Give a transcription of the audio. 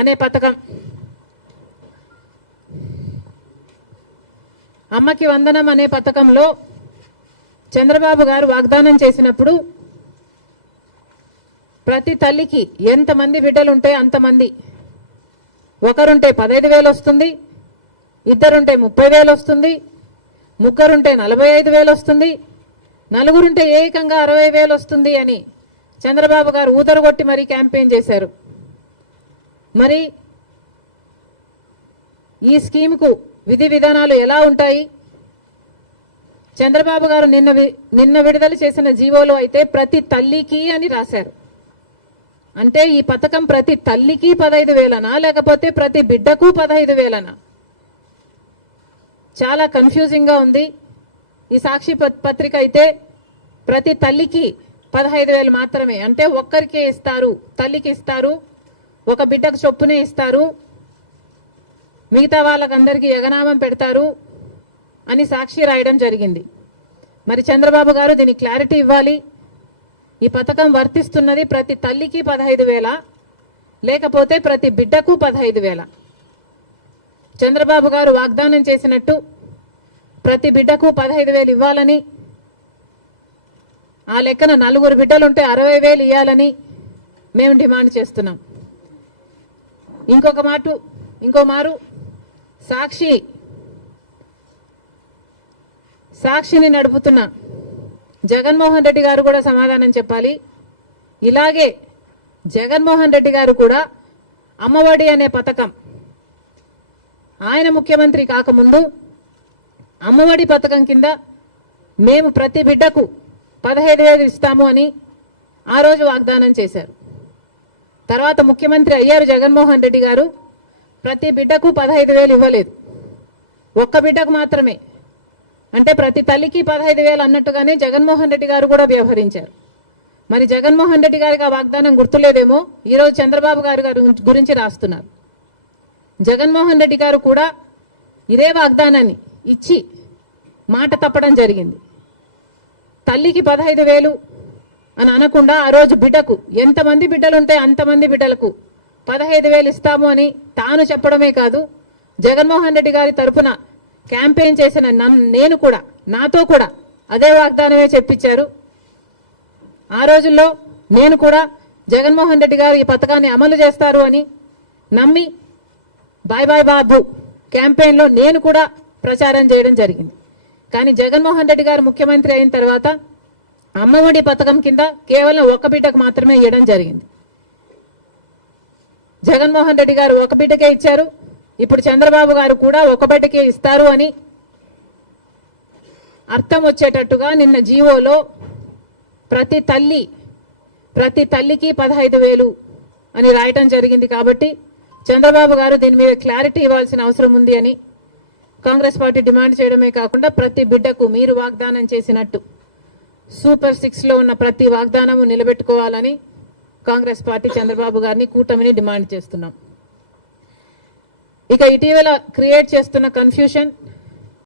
అనే పథకం, అమ్మకి వందనం అనే పథకంలో చంద్రబాబు గారు వాగ్దానం చేసినప్పుడు ప్రతి తల్లికి ఎంతమంది బిడ్డలుంటే అంతమంది, ఒకరుంటే 15,000 వస్తుంది, ఇద్దరుంటే 30,000 వస్తుంది, ముగ్గురుంటే 45,000 వస్తుంది, నలుగురుంటే ఏకంగా 60,000 వస్తుంది అని చంద్రబాబు గారు ఊదరగొట్టి మరీ క్యాంపెయిన్ చేశారు. మరి ఈ స్కీమ్కు విధి విధానాలు ఎలా ఉంటాయి? చంద్రబాబు గారు నిన్న విడుదల చేసిన జీవోలో అయితే ప్రతి తల్లికి అని రాశారు. అంటే ఈ పథకం ప్రతి తల్లికి 15,000నా లేకపోతే ప్రతి బిడ్డకు 15,000నా? చాలా కన్ఫ్యూజింగ్ గా ఉంది. ఈ సాక్షి పత్రిక అయితే ప్రతి తల్లికి 15,000 మాత్రమే, అంటే ఒక్కరికే ఇస్తారు, తల్లికి ఇస్తారు, ఒక బిడ్డకు చొప్పునే ఇస్తారు, మిగతా వాళ్ళకందరికీ ఎగనామం పెడతారు అని సాక్షి రాయడం జరిగింది. మరి చంద్రబాబు గారు దీనికి క్లారిటీ ఇవ్వాలి. ఈ పథకం వర్తిస్తున్నది ప్రతి తల్లికి 15,000 లేకపోతే ప్రతి బిడ్డకు 15,000? చంద్రబాబు గారు వాగ్దానం చేసినట్టు ప్రతి బిడ్డకు 15,000 ఇవ్వాలని, ఆ లెక్కన నలుగురు బిడ్డలుంటే 60,000 ఇవ్వాలని మేము డిమాండ్ చేస్తున్నాం. ఇంకో మారు సాక్షిని నడుపుతున్న జగన్మోహన్ రెడ్డి గారు కూడా సమాధానం చెప్పాలి. ఇలాగే జగన్మోహన్ రెడ్డి గారు కూడా అమ్మఒడి అనే పథకం, ఆయన ముఖ్యమంత్రి కాకముందు అమ్మఒడి పథకం కింద మేము ప్రతి బిడ్డకు 15,000 ఇస్తాము అని ఆ రోజు వాగ్దానం చేశారు. తర్వాత ముఖ్యమంత్రి అయ్యారు జగన్మోహన్ రెడ్డి గారు, ప్రతి బిడ్డకు 15,000 ఇవ్వలేదు, ఒక్క బిడ్డకు మాత్రమే. అంటే ప్రతి తల్లికి 15,000 అన్నట్టుగానే జగన్మోహన్ రెడ్డి గారు కూడా వ్యవహరించారు. మరి జగన్మోహన్ రెడ్డి గారికి ఆ వాగ్దానం గుర్తులేదేమో ఈరోజు చంద్రబాబు గారు గురించి రాస్తున్నారు. జగన్మోహన్ రెడ్డి గారు కూడా ఇదే వాగ్దానాన్ని ఇచ్చి మాట తప్పడం జరిగింది. తల్లికి 15,000 అని అనకుండా ఆ రోజు బిడ్డకు ఎంతమంది బిడ్డలుంటే అంతమంది బిడ్డలకు 15,000 ఇస్తాము అని తాను చెప్పడమే కాదు, జగన్మోహన్ రెడ్డి గారి తరఫున క్యాంపెయిన్ చేసిన నాతో కూడా అదే వాగ్దానమే చెప్పించారు. ఆ రోజుల్లో నేను కూడా జగన్మోహన్ రెడ్డి గారు ఈ పథకాన్ని అమలు చేస్తారు అని నమ్మి బాయ్ బాయ్ బాబు క్యాంపెయిన్లో నేను కూడా ప్రచారం చేయడం జరిగింది. కానీ జగన్మోహన్ రెడ్డి గారు ముఖ్యమంత్రి అయిన తర్వాత అమ్మఒడి పథకం కింద కేవలం ఒక బిడ్డకు మాత్రమే ఇవ్వడం జరిగింది. జగన్మోహన్ రెడ్డి గారు ఒక బిడ్డకే ఇచ్చారు, ఇప్పుడు చంద్రబాబు గారు కూడా ఒక బిడ్డకే ఇస్తారు అని అర్థం వచ్చేటట్టుగా నిన్న జీవోలో ప్రతి తల్లికి 15,000 అని రాయటం జరిగింది. కాబట్టి చంద్రబాబు గారు దీని మీద క్లారిటీ ఇవ్వాల్సిన అవసరం ఉంది అని కాంగ్రెస్ పార్టీ డిమాండ్ చేయడమే కాకుండా ప్రతి బిడ్డకు మీరు వాగ్దానం చేసినట్టు సూపర్ 6లో ఉన్న ప్రతి వాగ్దానము నిలబెట్టుకోవాలని కాంగ్రెస్ పార్టీ చంద్రబాబు గారిని, కూటమిని డిమాండ్ చేస్తున్నాం. ఇక ఇటీవల క్రియేట్ చేస్తున్న కన్ఫ్యూషన్